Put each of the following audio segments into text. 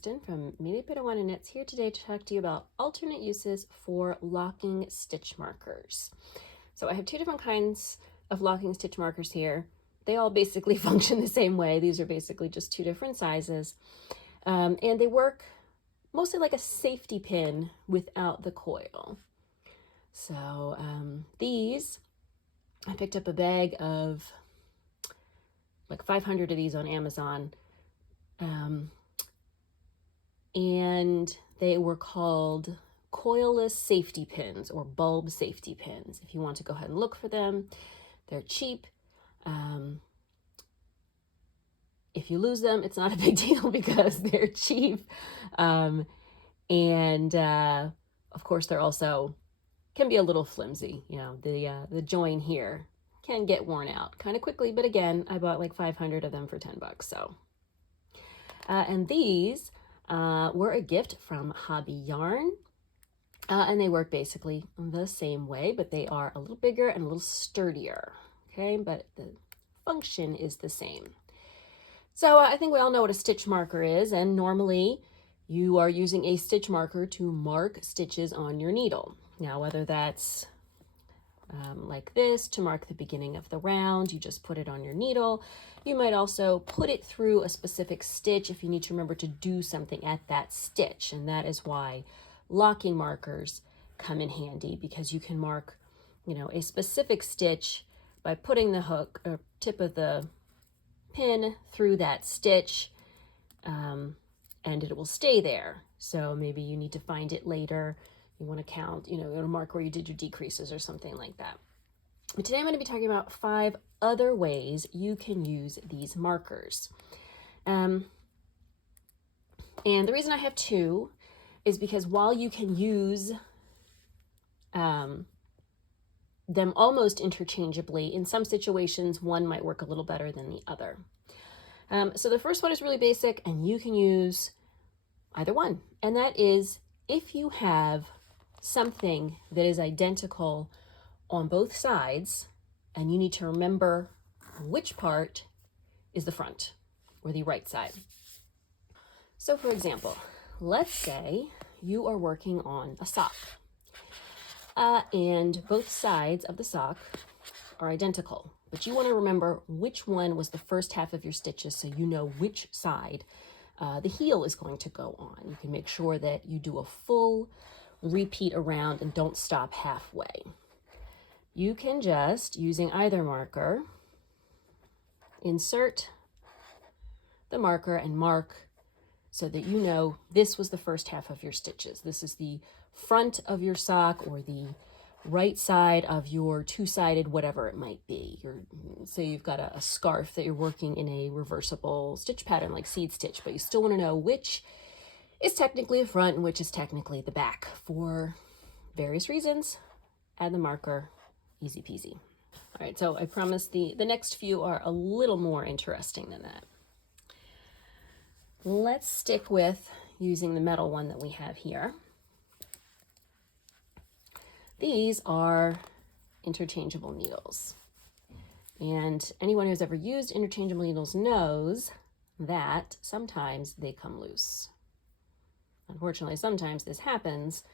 Kristen from Mini Padawan Knits here today to talk to you about alternate uses for locking stitch markers. So I have two different kinds of locking stitch markers here. They all basically function the same way. These are basically just two different sizes. And they work mostly like a safety pin without the coil. So these, I picked up a bag of like 500 of these on Amazon. And they were called coilless safety pins or bulb safety pins. If you want to go ahead and look for them, they're cheap. If you lose them, it's not a big deal because they're cheap. Of course, they're also can be a little flimsy. You know, the join here can get worn out kind of quickly. But again, I bought like 500 of them for 10 bucks. So, and these were a gift from Hobby Yarn. And they work basically the same way, but they are a little bigger and a little sturdier. Okay, but the function is the same. So I think we all know what a stitch marker is, and normally you are using a stitch marker to mark stitches on your needle. Now, whether that's like this to mark the beginning of the round, you just put it on your needle. You might also put it through a specific stitch if you need to remember to do something at that stitch, and that is why locking markers come in handy, because you can mark, you know, a specific stitch by putting the hook or tip of the pin through that stitch, and it will stay there. So maybe you need to find it later. You want to count, you know, mark where you did your decreases or something like that. But today I'm going to be talking about 5 other ways you can use these markers. And the reason I have 2 is because while you can use them almost interchangeably, in some situations one might work a little better than the other. So the first one is really basic, and you can use either one. And that is if you have something that is identical on both sides, and you need to remember which part is the front or the right side. So for example, let's say you are working on a sock, and both sides of the sock are identical, but you want to remember which one was the first half of your stitches so you know which side the heel is going to go on. You can make sure that you do a full repeat around and don't stop halfway. You can just, using either marker, insert the marker and mark so that you know this was the first half of your stitches. This is the front of your sock or the right side of your two-sided, whatever it might be. Say you've got a scarf that you're working in a reversible stitch pattern like seed stitch, but you still want to know which is technically the front and which is technically the back. For various reasons, add the marker, easy peasy. All right, so I promise the next few are a little more interesting than that. Let's stick with using the metal one that we have here. These are interchangeable needles. And anyone who's ever used interchangeable needles knows that sometimes they come loose. Unfortunately, sometimes this happens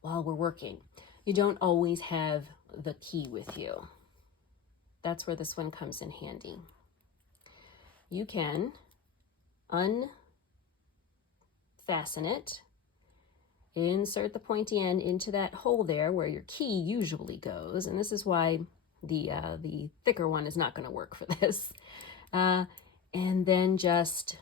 while we're working. You don't always have the key with you. That's where this one comes in handy. You can unfasten it, insert the pointy end into that hole there where your key usually goes, and this is why the thicker one is not going to work for this. And then just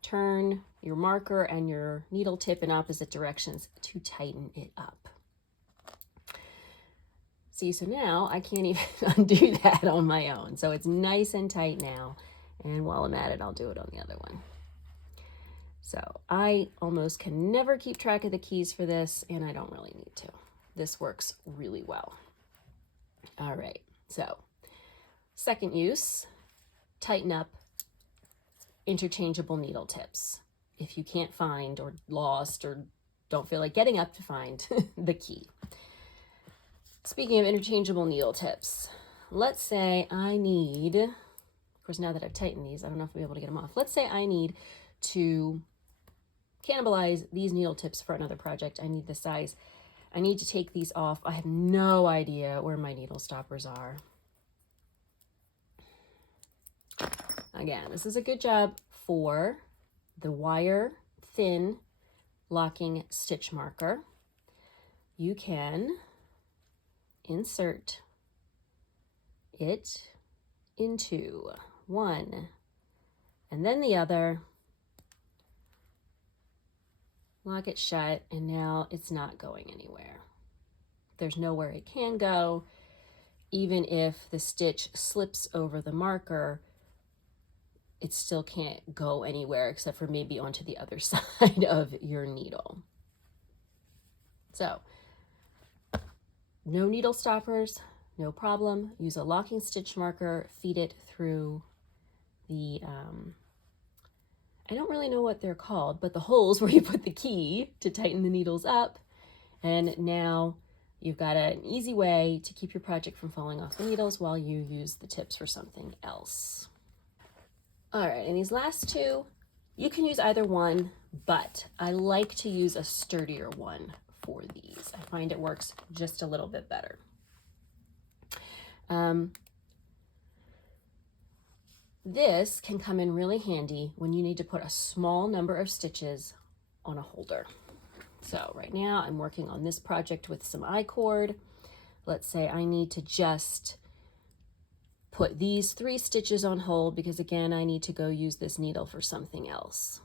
turn your marker and your needle tip in opposite directions to tighten it up. See, so now I can't even undo that on my own. So it's nice and tight now. And while I'm at it, I'll do it on the other one. So I almost can never keep track of the keys for this, and I don't really need to. This works really well. All right, so second use, tighten up interchangeable needle tips. If you can't find or lost or don't feel like getting up to find the key. Speaking of interchangeable needle tips, let's say I need, of course now that I've tightened these, I don't know if I'll be able to get them off. Let's say I need to cannibalize these needle tips for another project. I need the size. I need to take these off. I have no idea where my needle stoppers are. Again, this is a good job for the wire thin locking stitch marker. You can insert it into one and then the other, lock it shut, and now it's not going anywhere. There's nowhere it can go. Even if the stitch slips over the marker, it still can't go anywhere except for maybe onto the other side of your needle. So, no needle stoppers, no problem. Use a locking stitch marker, feed it through the, I don't really know what they're called, but the holes where you put the key to tighten the needles up. And now you've got an easy way to keep your project from falling off the needles while you use the tips for something else. All right, and these last two, you can use either one, but I like to use a sturdier one for these. I find it works just a little bit better. This can come in really handy when you need to put a small number of stitches on a holder. So right now I'm working on this project with some I-cord. Let's say I need to just put these 3 stitches on hold because again, I need to go use this needle for something else.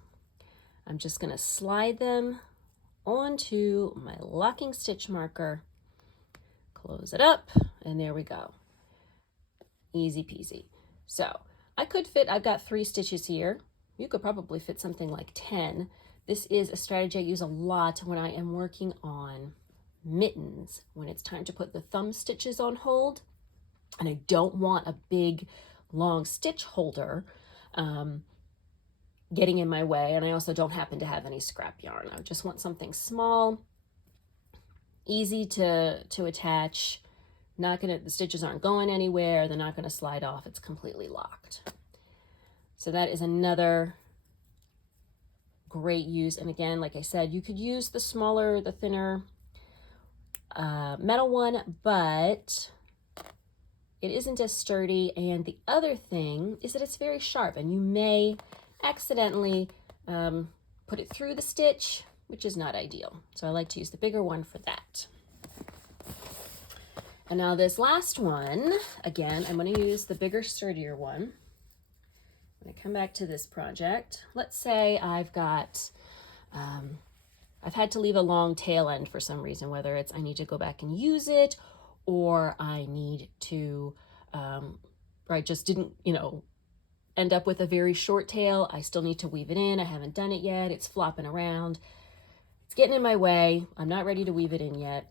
I'm just going to slide them onto my locking stitch marker, close it up, and there we go. Easy peasy. So I could fit, I've got 3 stitches here. You could probably fit something like 10. This is a strategy I use a lot when I am working on mittens, when it's time to put the thumb stitches on hold. And I don't want a big, long stitch holder getting in my way. And I also don't happen to have any scrap yarn. I just want something small, easy to attach. The stitches aren't going anywhere. They're not going to slide off. It's completely locked. So that is another great use. And again, like I said, you could use the smaller, the thinner metal one, but it isn't as sturdy. And the other thing is that it's very sharp and you may accidentally put it through the stitch, which is not ideal. So I like to use the bigger one for that. And now this last one, again, I'm going to use the bigger, sturdier one. When I come back to this project, let's say I've got, I've had to leave a long tail end for some reason, whether it's I need to go back and use it, or I need to, or I just didn't, end up with a very short tail. I still need to weave it in. I haven't done it yet. It's flopping around. It's getting in my way. I'm not ready to weave it in yet.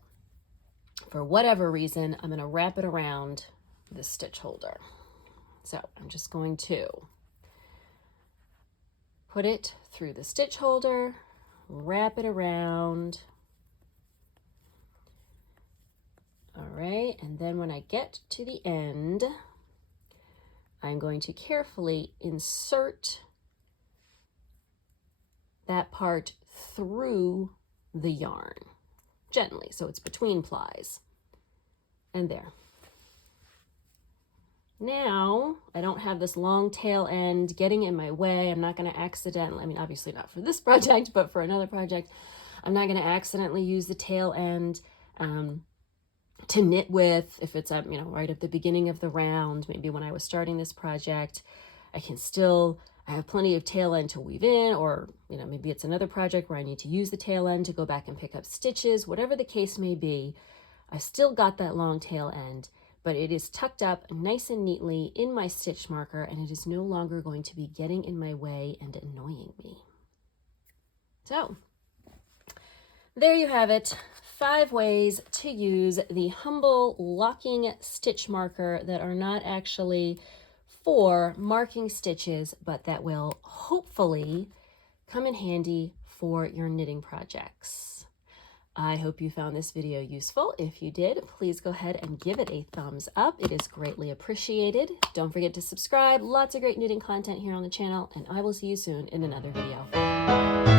For whatever reason, I'm going to wrap it around this stitch holder. So I'm just going to put it through the stitch holder, wrap it around. All right, and then when I get to the end, I'm going to carefully insert that part through the yarn, gently, so it's between plies. And there. Now, I don't have this long tail end getting in my way. I'm not going to accidentally, obviously not for this project, but for another project, I'm not going to accidentally use the tail end to knit with if it's at, right at the beginning of the round. Maybe when I was starting this project, I have plenty of tail end to weave in, or, maybe it's another project where I need to use the tail end to go back and pick up stitches, whatever the case may be. I've still got that long tail end, but it is tucked up nice and neatly in my stitch marker, and it is no longer going to be getting in my way and annoying me. So, there you have it. 5 ways to use the humble locking stitch marker that are not actually for marking stitches, but that will hopefully come in handy for your knitting projects. I hope you found this video useful. If you did, please go ahead and give it a thumbs up. It is greatly appreciated. Don't forget to subscribe. Lots of great knitting content here on the channel, and I will see you soon in another video.